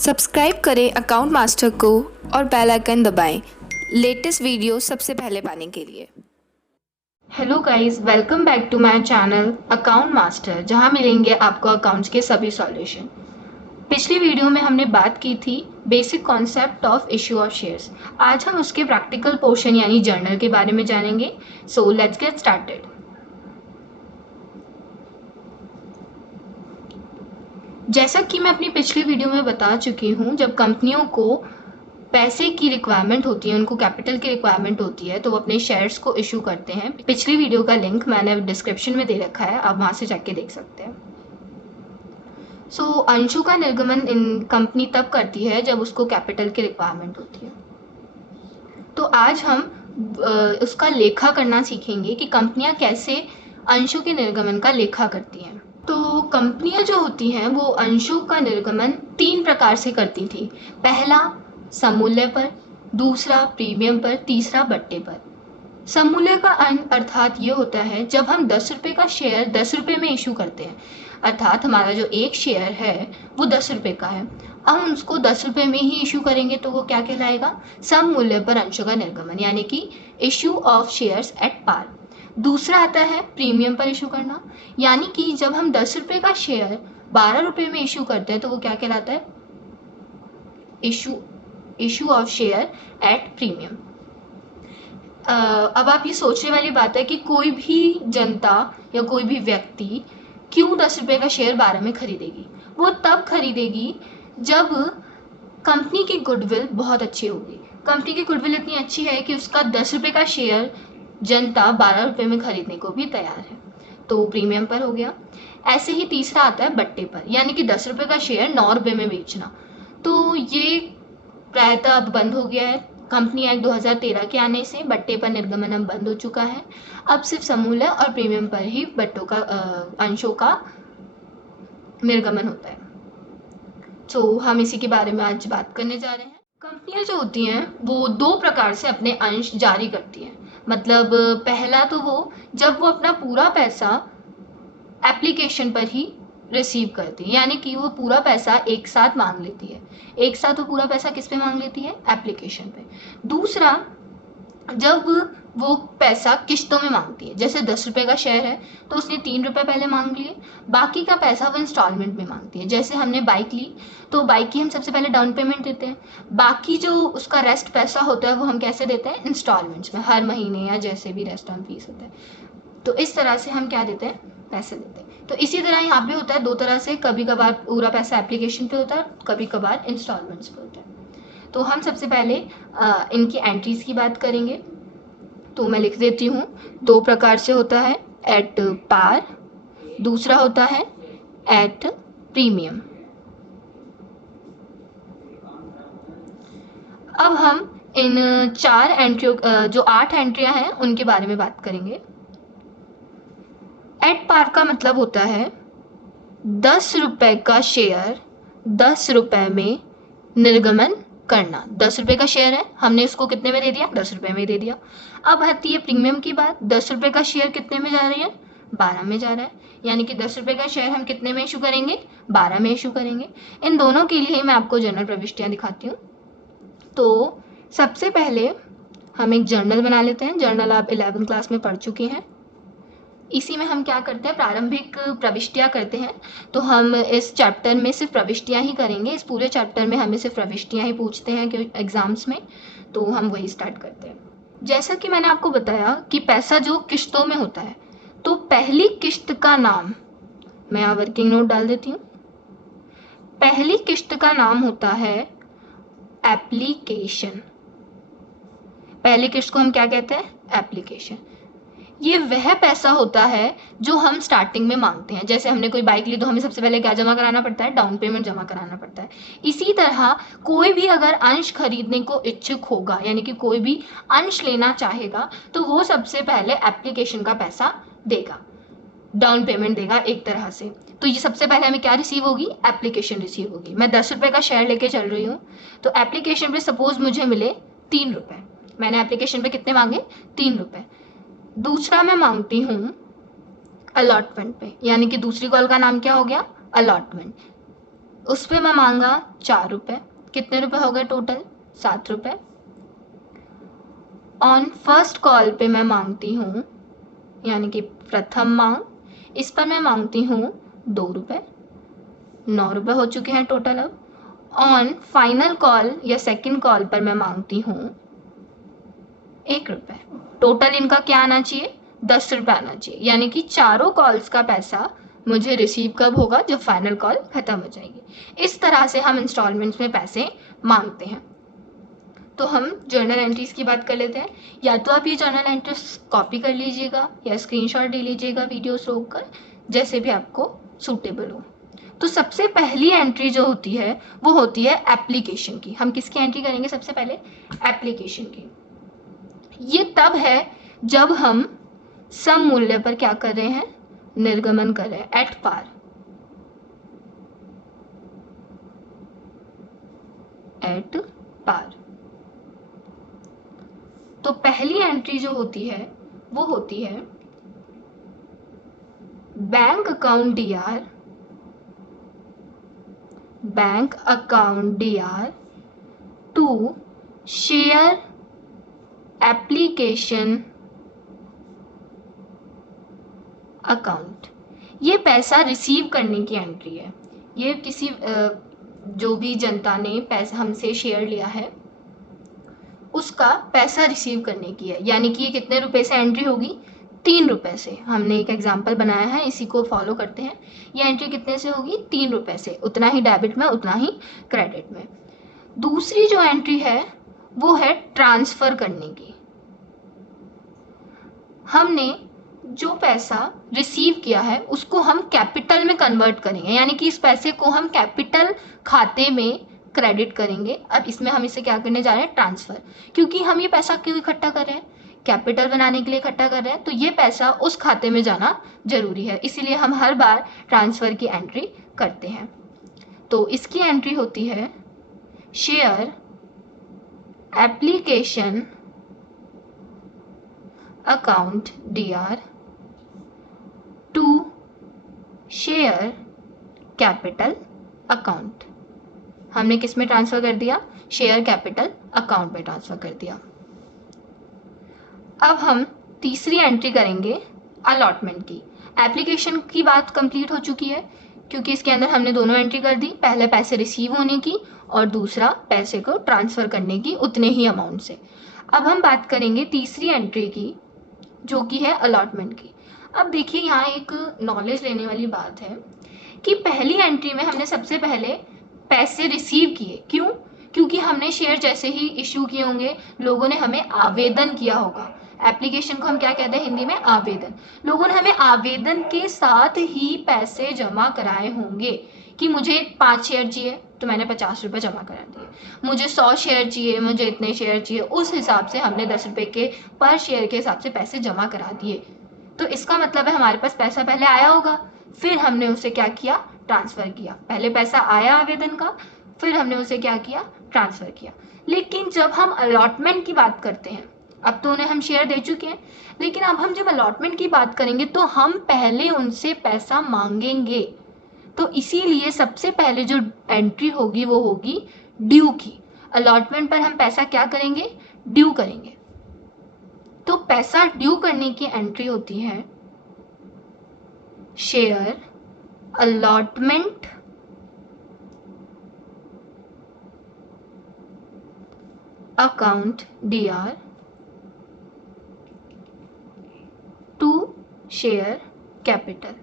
Subscribe करें account master को और बेल आइकन दबाएं लेटेस्ट वीडियो सबसे पहले पाने के लिए। Hello guys, welcome back to my channel account master, जहां मिलेंगे आपको अकाउंट्स के सभी सॉल्यूशन। पिछली वीडियो में हमने बात की थी basic concept of issue of shares. आज हम उसके प्रैक्टिकल पोर्शन यानी जर्नल के बारे में जानेंगे। So let's get started. जैसा कि मैं अपनी पिछली वीडियो में बता चुकी हूँ, जब कंपनियों को पैसे की रिक्वायरमेंट होती है, उनको कैपिटल की रिक्वायरमेंट होती है, तो वो अपने शेयर्स को इशू करते हैं। पिछली वीडियो का लिंक मैंने डिस्क्रिप्शन में दे रखा है, आप वहां से जाके देख सकते हैं। सो अंशों का निर्गमन इन कंपनी तब करती है जब उसको कैपिटल की रिक्वायरमेंट होती है। तो आज हम उसका लेखा करना सीखेंगे कि कंपनियां कैसे अंशों के निर्गमन का लेखा करती हैं। तो कंपनियां जो होती हैं वो अंशों का निर्गमन 3 प्रकार से करती थी। पहला समूल्य पर, दूसरा प्रीमियम पर, तीसरा बट्टे पर। समूल्य का अर्थात ये होता है जब हम 10 रुपये का शेयर 10 रुपये में इशू करते हैं, अर्थात हमारा जो एक शेयर है वो 10 रुपये का है, हम उसको 10 रुपये में ही इशू करेंगे तो वो क्या कहलाएगा? समूल्य पर अंशों का निर्गमन, यानी कि issue of shares at par. दूसरा आता है प्रीमियम पर इशू करना, यानी कि जब हम 10 रुपये का शेयर 12 रुपये में इशू करते हैं तो वो क्या कहलाता है? Issue of share at premium. अब आप ये सोचने वाली बात है कि कोई भी जनता या कोई भी व्यक्ति क्यों 10 रुपये का शेयर 12 में खरीदेगी? वो तब खरीदेगी जब कंपनी की गुडविल बहुत अच्छी होगी। कंपनी की गुडविल इतनी अच्छी है कि उसका 10 रुपये का शेयर जनता 12 रुपये में खरीदने को भी तैयार है, तो प्रीमियम पर हो गया। ऐसे ही तीसरा आता है बट्टे पर, यानी कि 10 रुपये का शेयर 9 रुपये में बेचना। तो ये प्रायतः अब बंद हो गया है। कंपनी एक्ट 2013 के आने से बट्टे पर निर्गमन अब बंद हो चुका है। अब सिर्फ समूल्य और प्रीमियम पर ही बट्टों का अंशों का निर्गमन होता है। तो हम इसी के बारे में आज बात करने जा रहे हैं। कंपनियां जो होती हैं वो 2 प्रकार से अपने अंश जारी करती हैं। मतलब पहला तो वो जब वो अपना पूरा पैसा एप्लीकेशन पर ही रिसीव करती है, यानी कि वो पूरा पैसा एक साथ मांग लेती है। एक साथ वो पूरा पैसा किस पे मांग लेती है? एप्लीकेशन पे। दूसरा, जब वो पैसा किश्तों में मांगती है, जैसे 10 रुपये का शेयर है तो उसने 3 रुपये पहले मांग लिए, बाकी का पैसा वो इंस्टॉलमेंट में मांगती है। जैसे हमने बाइक ली तो बाइक की हम सबसे पहले डाउन पेमेंट देते हैं, बाकी जो उसका रेस्ट पैसा होता है वो हम कैसे देते हैं? इंस्टॉलमेंट्स में, हर महीने या जैसे भी रेस्टोरेंट फीस होता है। तो इस तरह से हम क्या देते हैं? पैसे देते हैं। तो इसी तरह यहाँ पे होता है 2 तरह से, कभी कभार पूरा पैसा एप्लीकेशन पे होता है, कभी कभार इंस्टॉलमेंट्स पे होता है। तो हम सबसे पहले इनकी एंट्रीज की बात करेंगे। तो मैं लिख देती हूँ, 2 प्रकार से होता है, एट पार, दूसरा होता है एट प्रीमियम। अब हम इन 4 एंट्रियों जो 8 एंट्रियां हैं उनके बारे में बात करेंगे। एट पार का मतलब होता है 10 रुपए का शेयर 10 रुपए में निर्गमन करना। 10 रुपए का शेयर है, हमने इसको कितने में दे दिया? 10 रुपए में दे दिया। अब आती है प्रीमियम की बात। 10 रुपए का शेयर कितने में जा रही है? 12 में जा रहा है, यानी कि 10 रुपए का शेयर हम कितने में इशू करेंगे? 12 में इशू करेंगे। इन दोनों के लिए मैं आपको जर्नल प्रविष्टियां दिखाती हूँ। तो सबसे पहले हम एक जर्नल बना लेते हैं। जर्नल आप 11th क्लास में पढ़ चुके हैं। इसी में हम क्या करते हैं? प्रारंभिक प्रविष्टियां करते हैं। तो हम इस चैप्टर में सिर्फ प्रविष्टियां ही करेंगे। इस पूरे चैप्टर में हमें सिर्फ प्रविष्टियां ही पूछते हैं कि एग्जाम्स में, तो हम वही स्टार्ट करते हैं। जैसा कि मैंने आपको बताया कि पैसा जो किश्तों में होता है, तो पहली किश्त का नाम, मैं यहाँ वर्किंग नोट डाल देती हूँ। पहली किश्त का नाम होता है एप्लीकेशन। पहली किश्त को हम क्या कहते हैं? एप्लीकेशन। ये वह पैसा होता है जो हम स्टार्टिंग में मांगते हैं। जैसे हमने कोई बाइक ली तो हमें सबसे पहले क्या जमा कराना पड़ता है? डाउन पेमेंट जमा कराना पड़ता है। इसी तरह कोई भी अगर अंश खरीदने को इच्छुक होगा, यानी कि कोई भी अंश लेना चाहेगा, तो वो सबसे पहले एप्लीकेशन का पैसा देगा, डाउन पेमेंट देगा एक तरह से। तो ये सबसे पहले हमें क्या रिसीव होगी? एप्लीकेशन रिसीव होगी। मैं 10 रुपये का शेयर लेके चल रही हूँ, तो एप्लीकेशन पे सपोज मुझे मिले 3 रुपये। मैंने एप्लीकेशन पे कितने मांगे? 3 रुपये। दूसरा मैं मांगती हूँ अलॉटमेंट पे, यानी कि दूसरी कॉल का नाम क्या हो गया? अलॉटमेंट। उस पे मैं मांगा 4 रुपये। कितने रुपए हो गए टोटल? 7 रुपये। ऑन फर्स्ट कॉल पे मैं मांगती हूँ, यानी कि प्रथम मांग, इस पर मैं मांगती हूँ 2 रुपये। 9 रुपये हो चुके हैं टोटल। अब ऑन फाइनल कॉल या सेकंड कॉल पर मैं मांगती हूँ 1 रुपये। टोटल इनका क्या आना चाहिए? 10 रुपये आना चाहिए, यानी कि चारों कॉल्स का पैसा मुझे रिसीव कब होगा? जब फाइनल कॉल खत्म हो जाएगी। इस तरह से हम इंस्टॉलमेंट्स में पैसे मांगते हैं। तो हम जर्नल एंट्रीज की बात कर लेते हैं। या तो आप ये जर्नल एंट्रीज कॉपी कर लीजिएगा या स्क्रीनशॉट ले लीजिएगा वीडियोस रोककर, जैसे भी आपको सूटेबल हो। तो सबसे पहली एंट्री जो होती है वो होती है एप्लीकेशन की। हम किसकी एंट्री करेंगे? सबसे पहले एप्लीकेशन की। ये तब है जब हम सम मूल्य पर क्या कर रहे हैं? निर्गमन कर रहे हैं, एट पार। At par. तो पहली एंट्री जो होती है वो होती है bank account DR, bank account DR to share application account. ये पैसा रिसीव करने की एंट्री है। ये किसी जो भी जनता ने पैसा हमसे शेयर लिया है उसका पैसा रिसीव करने की है, यानी कि ये कितने रुपए से एंट्री होगी? 3 रुपए से। हमने एक एग्जाम्पल बनाया है, इसी को फॉलो करते हैं। ये एंट्री कितने से होगी? 3 रुपए से। उतना ही डेबिट में, उतना ही क्रेडिट में। दूसरी जो एंट्री है वो है ट्रांसफर करने की। हमने जो पैसा रिसीव किया है उसको हम कैपिटल में कन्वर्ट करेंगे, यानी कि इस पैसे को हम कैपिटल खाते में क्रेडिट करेंगे। अब इसमें हम इसे क्या करने जा रहे हैं? ट्रांसफर। क्योंकि हम ये पैसा क्यों इकट्ठा कर रहे हैं? कैपिटल बनाने के लिए इकट्ठा कर रहे हैं, तो ये पैसा उस खाते में जाना जरूरी है, इसीलिए हम हर बार ट्रांसफर की एंट्री करते हैं। तो इसकी एंट्री होती है share application account DR to share capital account. हमने किस में ट्रांसफर कर दिया? शेयर कैपिटल अकाउंट में ट्रांसफर कर दिया। अब हम तीसरी एंट्री करेंगे अलॉटमेंट की। एप्लीकेशन की बात कंप्लीट हो चुकी है क्योंकि इसके अंदर हमने दोनों एंट्री कर दी, पहले पैसे रिसीव होने की और दूसरा पैसे को ट्रांसफर करने की उतने ही अमाउंट से। अब हम बात करेंगे तीसरी एंट्री की जो कि है अलॉटमेंट की। अब देखिए यहाँ एक नॉलेज लेने वाली बात है कि पहली एंट्री में हमने सबसे पहले पैसे रिसीव किए। क्यों? क्योंकि हमने शेयर जैसे ही इश्यू किए होंगे, लोगों ने हमें आवेदन किया होगा। एप्लीकेशन को हम क्या कहते हैं हिंदी में? आवेदन। लोगों ने हमें आवेदन के साथ ही पैसे जमा कराए होंगे कि मुझे 5 शेयर चाहिए तो मैंने 50 रुपये जमा करा दिए, मुझे 100 शेयर चाहिए, मुझे इतने शेयर चाहिए, उस हिसाब से हमने 10 रुपये के पर शेयर के हिसाब से पैसे जमा करा दिए। तो इसका मतलब है हमारे पास पैसा पहले आया होगा, फिर हमने उसे क्या किया? ट्रांसफर किया। पहले पैसा आया आवेदन का, फिर हमने उसे क्या किया? ट्रांसफर किया। लेकिन जब हम अलॉटमेंट की बात करते हैं, अब तो उन्हें हम शेयर दे चुके हैं, लेकिन अब हम जब अलॉटमेंट की बात करेंगे तो हम पहले उनसे पैसा मांगेंगे। तो इसीलिए सबसे पहले जो एंट्री होगी वो होगी ड्यू की। अलॉटमेंट पर हम पैसा क्या करेंगे? ड्यू करेंगे। तो पैसा ड्यू करने की एंट्री होती है share allotment account DR to share capital.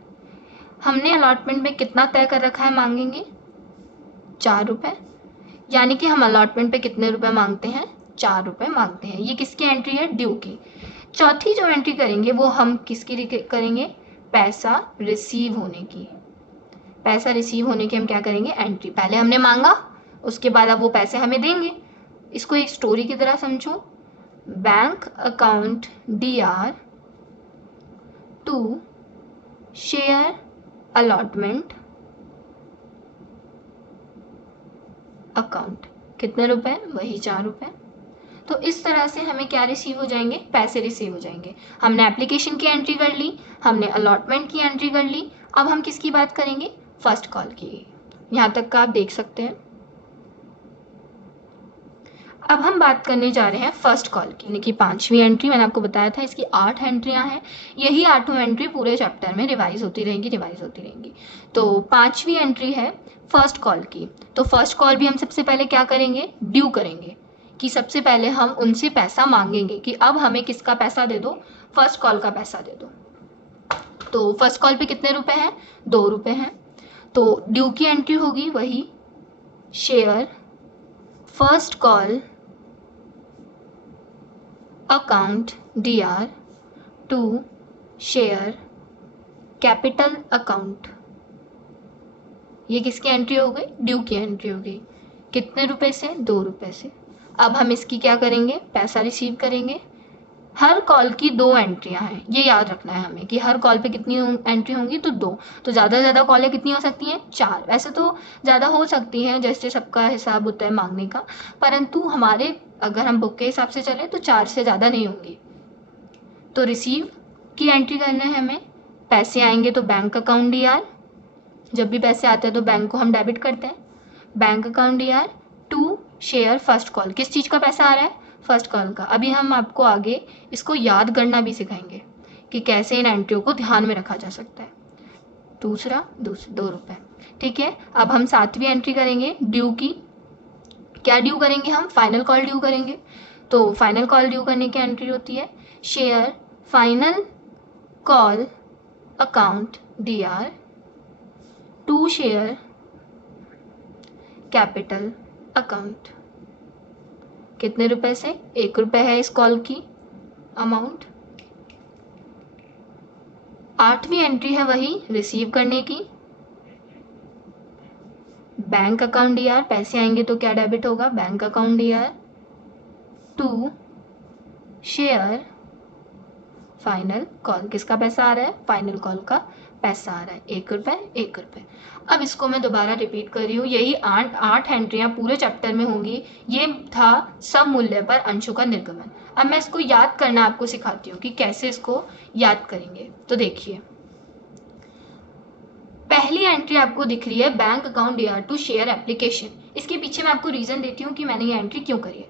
हमने अलॉटमेंट में कितना तय कर रखा है मांगेंगे? 4 रुपये, यानी कि हम अलॉटमेंट पे कितने रुपए मांगते हैं? 4 रुपये मांगते हैं। ये किसकी एंट्री है? ड्यू की। चौथी जो एंट्री करेंगे वो हम किसकी करेंगे? पैसा रिसीव होने की। पैसा रिसीव होने की हम क्या करेंगे? एंट्री। पहले हमने मांगा, उसके बाद अब वो पैसे हमें देंगे। इसको एक स्टोरी की तरह समझो। Bank account DR to share allotment account. कितने रुपए? वही 4 रुपये। तो इस तरह से हमें क्या रिसीव हो जाएंगे? पैसे रिसीव हो जाएंगे। हमने एप्लीकेशन की एंट्री कर ली, हमने अलॉटमेंट की एंट्री कर ली। अब हम किसकी बात करेंगे? फर्स्ट कॉल की। यहाँ तक का आप देख सकते हैं। अब हम बात करने जा रहे हैं फर्स्ट कॉल की, यानी कि 5वीं एंट्री। मैंने आपको बताया था इसकी 8 एंट्रियाँ हैं। यही 8 एंट्री पूरे चैप्टर में रिवाइज होती रहेंगी। तो 5वीं एंट्री है फर्स्ट कॉल की। तो फर्स्ट कॉल भी हम सबसे पहले क्या करेंगे, ड्यू करेंगे, कि सबसे पहले हम उनसे पैसा मांगेंगे कि अब हमें किसका पैसा दे दो, फर्स्ट कॉल का पैसा दे दो। तो फर्स्ट कॉल पे कितने रुपए हैं, 2 रुपए हैं। तो ड्यू की एंट्री होगी वही share first call account DR to share capital account. ये किसकी एंट्री हो गई, ड्यू की एंट्री हो गई। कितने रुपए से, 2 रुपए से। अब हम इसकी क्या करेंगे, पैसा रिसीव करेंगे। हर कॉल की 2 एंट्रियां हैं, ये याद रखना है हमें कि हर कॉल पे कितनी एंट्री होंगी, तो 2। तो ज़्यादा से ज़्यादा कॉलें कितनी हो सकती हैं, 4। वैसे तो ज़्यादा हो सकती हैं जैसे सबका हिसाब होता है मांगने का, परंतु हमारे अगर हम बुक के हिसाब से चलें तो 4 से ज़्यादा नहीं होंगी। तो रिसीव की एंट्री करना है हमें। पैसे आएंगे तो बैंक अकाउंट DR, जब भी पैसे आते हैं तो बैंक को हम डेबिट करते हैं। Bank account DR to share first call. किस चीज़ का पैसा आ रहा है, फर्स्ट कॉल का। अभी हम आपको आगे इसको याद करना भी सिखाएंगे कि कैसे इन एंट्रियों को ध्यान में रखा जा सकता है। दूसरा 2 रुपये, ठीक है। अब हम 7वीं एंट्री करेंगे ड्यू की। क्या ड्यू करेंगे हम, फाइनल कॉल ड्यू करेंगे। तो फाइनल कॉल ड्यू करने की एंट्री होती है share final call account DR to share capital account. कितने रुपए से, 1 रुपए है इस कॉल की अमाउंट। 8वीं एंट्री है वही रिसीव करने की। बैंक अकाउंट DR, पैसे आएंगे तो क्या डेबिट होगा, bank account DR to share final call. किसका पैसा आ रहा है, फाइनल कॉल का पैसा आ रहा है, 1 रुपए 1 रुपए। अब इसको मैं दोबारा रिपीट कर रही हूँ, यही 8 एंट्रियाँ पूरे चैप्टर में होंगी। ये था सब मूल्य पर अंशों का निर्गमन। अब मैं इसको याद करना आपको सिखाती हूँ कि कैसे इसको याद करेंगे। तो देखिए, पहली एंट्री आपको दिख रही है bank account DR to share application. इसके पीछे मैं आपको रीजन देती हूँ कि मैंने ये एंट्री क्यों करी है।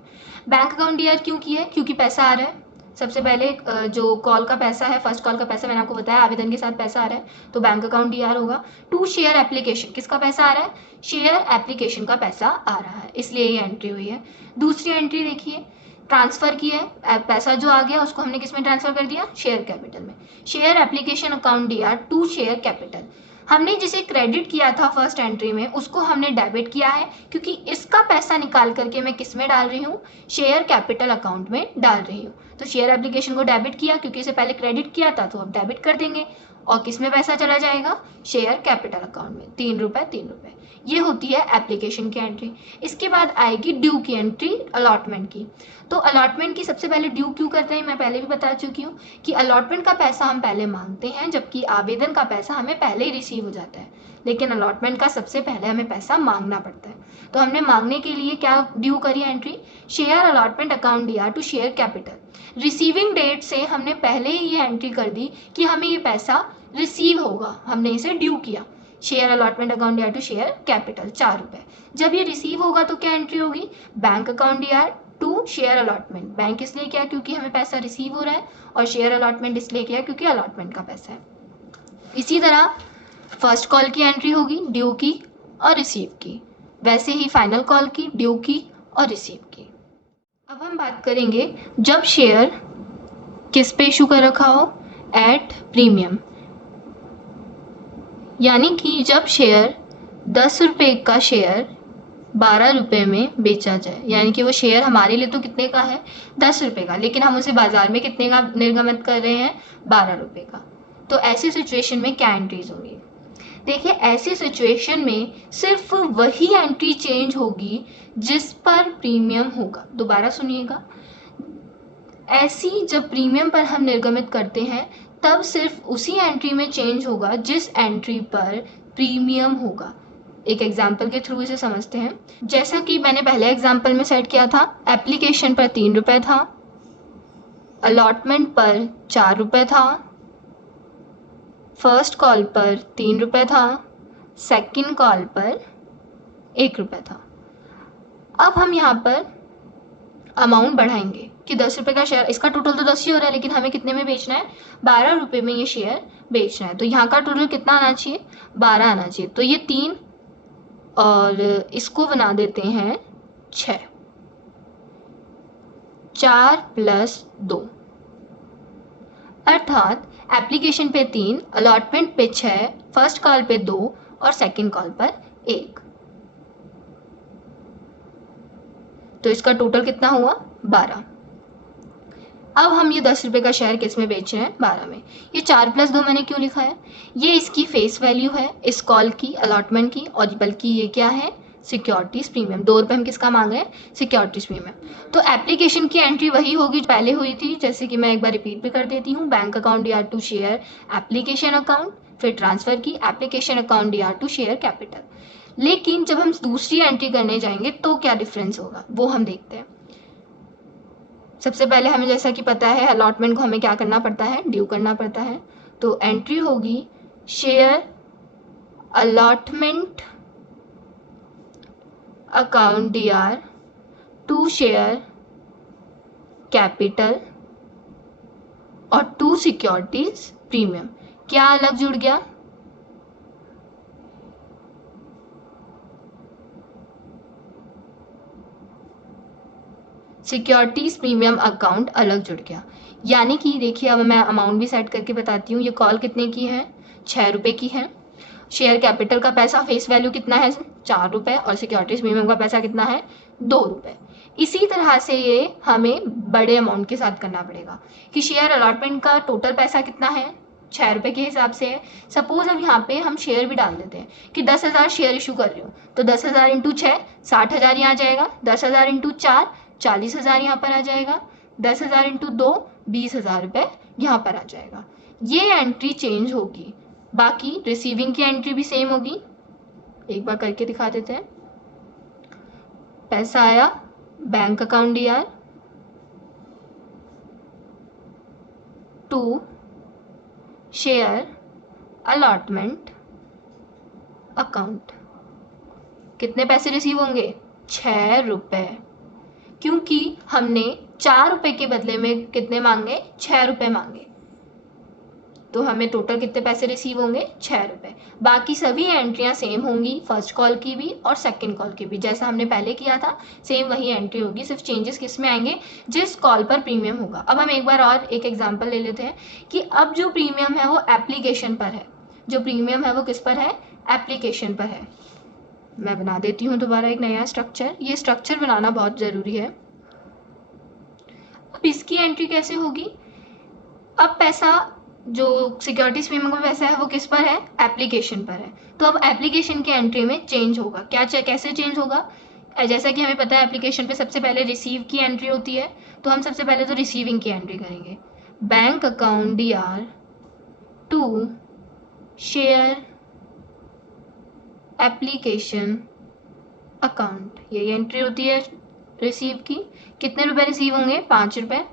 बैंक अकाउंट DR क्यों की है, क्योंकि पैसा आ रहा है। सबसे पहले जो कॉल का पैसा है, फर्स्ट कॉल का पैसा, मैंने आपको बताया आवेदन के साथ पैसा आ रहा है, तो बैंक अकाउंट DR होगा। टू शेयर एप्लीकेशन, किसका पैसा आ रहा है, शेयर एप्लीकेशन का पैसा आ रहा है, इसलिए ये एंट्री हुई है। दूसरी एंट्री देखिए, ट्रांसफर की है, पैसा जो आ गया उसको हमने किस में ट्रांसफर कर दिया, शेयर कैपिटल में। Share application account DR to share capital. हमने जिसे क्रेडिट किया था फर्स्ट एंट्री में, उसको हमने डेबिट किया है, क्योंकि इसका पैसा निकाल करके मैं किस में डाल रही हूँ, शेयर कैपिटल अकाउंट में डाल रही हूँ। तो शेयर एप्लीकेशन को डेबिट किया, क्योंकि इसे पहले क्रेडिट किया था तो अब डेबिट कर देंगे, और किस में पैसा चला जाएगा, शेयर कैपिटल अकाउंट में। 3 रुपए 3 रुपए, ये होती है एप्लीकेशन की एंट्री। इसके बाद आएगी ड्यू की एंट्री, अलॉटमेंट की। तो अलॉटमेंट की सबसे पहले ड्यू क्यों करते हैं, मैं पहले भी बता चुकी हूँ कि अलॉटमेंट का पैसा हम पहले मांगते हैं, जबकि आवेदन का पैसा हमें पहले ही रिसीव हो जाता है, लेकिन अलॉटमेंट का सबसे पहले हमें पैसा मांगना पड़ता है। तो हमने मांगने के लिए क्या ड्यू करी entry, share allotment account DR to share capital. Receiving date से हमने पहले ही ये एंट्री कर दी कि हमें ये पैसा रिसीव होगा, हमने इसे ड्यू किया। Share allotment account DR to share capital 4 रुपए। जब ये रिसीव होगा तो क्या एंट्री होगी, bank account DR to share allotment. Bank इसलिए किया क्योंकि हमें पैसा रिसीव हो रहा है, और शेयर अलॉटमेंट इसलिए किया क्योंकि अलॉटमेंट का पैसा है। इसी तरह फर्स्ट कॉल की एंट्री होगी ड्यू की और रिसीव की, वैसे ही फाइनल कॉल की, ड्यू की और रिसीव की। अब हम बात करेंगे जब शेयर किस पे इशू कर रखा हो, एट प्रीमियम, यानी कि जब शेयर 10 रुपये का शेयर 12 रुपये में बेचा जाए, यानी कि वो शेयर हमारे लिए तो कितने का है, 10 रुपये का, लेकिन हम उसे बाजार में कितने का निर्गमित कर रहे हैं, 12 रुपये का। तो ऐसी सिचुएशन में क्या एंट्रीज होंगी, देखिए ऐसी सिचुएशन में सिर्फ वही एंट्री चेंज होगी जिस पर प्रीमियम होगा। दोबारा सुनिएगा, ऐसी जब प्रीमियम पर हम निर्गमित करते हैं तब सिर्फ उसी एंट्री में चेंज होगा जिस एंट्री पर प्रीमियम होगा। एक एग्जाम्पल के थ्रू इसे समझते हैं। जैसा कि मैंने पहले एग्जाम्पल में सेट किया था, एप्लीकेशन पर 3 रुपये था, अलॉटमेंट पर 4 रुपये था, फर्स्ट कॉल पर 3 रुपये था, सेकंड कॉल पर ₹1 था। अब हम यहाँ पर अमाउंट बढ़ाएंगे कि ₹10 का शेयर, इसका टोटल तो 10 ही हो रहा है, लेकिन हमें कितने में बेचना है, ₹12 में ये शेयर बेचना है। तो यहाँ का टोटल कितना आना चाहिए, 12 आना चाहिए। तो ये 3 और इसको बना देते हैं 6, 4 + 2, अर्थात एप्लीकेशन पे 3, अलॉटमेंट पे 6, फर्स्ट कॉल पे 2 और सेकंड कॉल पर 1। तो इसका टोटल कितना हुआ, 12। अब हम ये ₹10 का शेयर किस में बेच रहे हैं, 12 में। ये 4 + 2 मैंने क्यों लिखा है, ये इसकी फेस वैल्यू है इस कॉल की, अलॉटमेंट की, और बल्कि ये क्या है, सिक्योरिटीज प्रीमियम। ₹2 हम किसका मांग रहे हैं, सिक्योरिटीज प्रीमियम। तो एप्लीकेशन की एंट्री वही होगी जो पहले हुई थी, जैसे कि मैं एक बार रिपीट भी कर देती हूँ। Bank account DR to share application account, फिर ट्रांसफर की application account DR to share capital. लेकिन जब हम दूसरी एंट्री करने जाएंगे तो क्या डिफरेंस होगा, वो हम देखते हैं। सबसे पहले हमें जैसा कि पता है अलॉटमेंट को हमें क्या करना पड़ता है, ड्यू करना पड़ता है। तो एंट्री होगी share allotment account DR to share capital और टू सिक्योरिटीज प्रीमियम। क्या अलग जुड़ गया, सिक्योरिटीज प्रीमियम अकाउंट अलग जुड़ गया। यानी कि देखिए, अब मैं अमाउंट भी सेट करके बताती हूँ। ये कॉल कितने की है, ₹6 की है। शेयर कैपिटल का पैसा फेस वैल्यू कितना है, ₹4 और सिक्योरिटीज प्रीमियम का पैसा कितना है, ₹2। इसी तरह से ये हमें बड़े अमाउंट के साथ करना पड़ेगा कि शेयर अलॉटमेंट का टोटल पैसा कितना है, ₹6 के हिसाब से है। सपोज अब यहाँ पे हम शेयर भी डाल देते हैं कि 10,000 शेयर इशू कर रही हूँ, तो 10,000 × 6 60,000 यहाँ आ जाएगा, 10,000 × 4 40,000 यहाँ पर आ जाएगा, 10,000 × 2 ₹20,000 यहाँ पर आ जाएगा। ये एंट्री चेंज होगी, बाकी रिसीविंग की एंट्री भी सेम होगी। एक बार करके दिखा देते हैं। पैसा आया bank account DR to share allotment account. कितने पैसे रिसीव होंगे, ₹6, क्योंकि हमने ₹4 के बदले में कितने मांगे, ₹6 मांगे। तो हमें टोटल कितने पैसे रिसीव होंगे, ₹6। बाकी सभी एंट्रियां सेम होंगी, फर्स्ट कॉल की भी और सेकंड कॉल की भी, जैसा हमने पहले किया था सेम वही एंट्री होगी। सिर्फ चेंजेस किस में आएंगे, जिस कॉल पर प्रीमियम होगा। अब हम एक बार और एक एग्जांपल ले लेते हैं कि अब जो प्रीमियम है वो एप्लीकेशन पर है, जो प्रीमियम है वो किस पर है, एप्लीकेशन पर है। मैं बना देती हूँ दोबारा एक नया स्ट्रक्चर। ये स्ट्रक्चर बनाना बहुत ज़रूरी है। अब इसकी एंट्री कैसे होगी, अब पैसा जो सिक्योरिटीज प्रीमियम का पैसा है वो किस पर है, एप्लीकेशन पर है। तो अब एप्लीकेशन की एंट्री में चेंज होगा। क्या कैसे चेंज होगा, जैसा कि हमें पता है एप्लीकेशन पे सबसे पहले रिसीव की एंट्री होती है, तो हम सबसे पहले तो रिसीविंग की एंट्री करेंगे। Bank account DR to share application account, ये एंट्री होती है रिसीव की। कितने रुपए रिसीव होंगे, ₹5।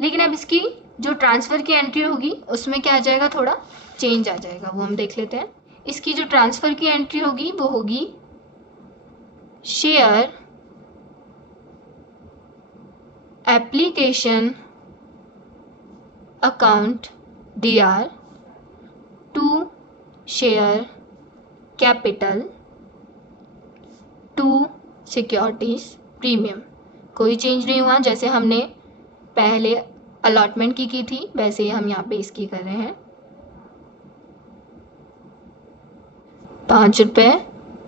लेकिन अब इसकी जो ट्रांसफ़र की एंट्री होगी उसमें क्या आ जाएगा, थोड़ा चेंज आ जाएगा, वो हम देख लेते हैं। इसकी जो ट्रांसफ़र की एंट्री होगी वो होगी share application account DR to share capital to securities premium. कोई चेंज नहीं हुआ, जैसे हमने पहले अलॉटमेंट की थी वैसे ही हम यहाँ पे इसकी कर रहे हैं। ₹5,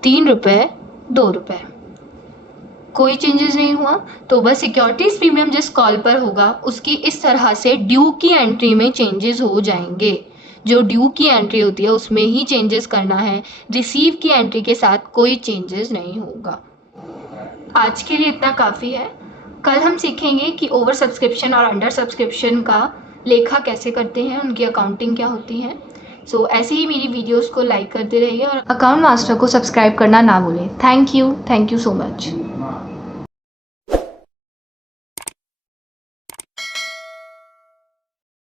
₹3, ₹2, कोई चेंजेस नहीं हुआ। तो बस सिक्योरिटीज प्रीमियम जिस कॉल पर होगा उसकी इस तरह से ड्यू की एंट्री में चेंजेस हो जाएंगे। जो ड्यू की एंट्री होती है उसमें ही चेंजेस करना है, रिसीव की एंट्री के साथ कोई चेंजेस नहीं होगा। आज के लिए इतना काफ़ी है। कल हम सीखेंगे कि ओवर सब्सक्रिप्शन और अंडर सब्सक्रिप्शन का लेखा कैसे करते हैं, उनकी अकाउंटिंग क्या होती है। सो ऐसे ही मेरी वीडियोस को लाइक करते रहिए और अकाउंट मास्टर को सब्सक्राइब करना ना भूलें। Thank you so much.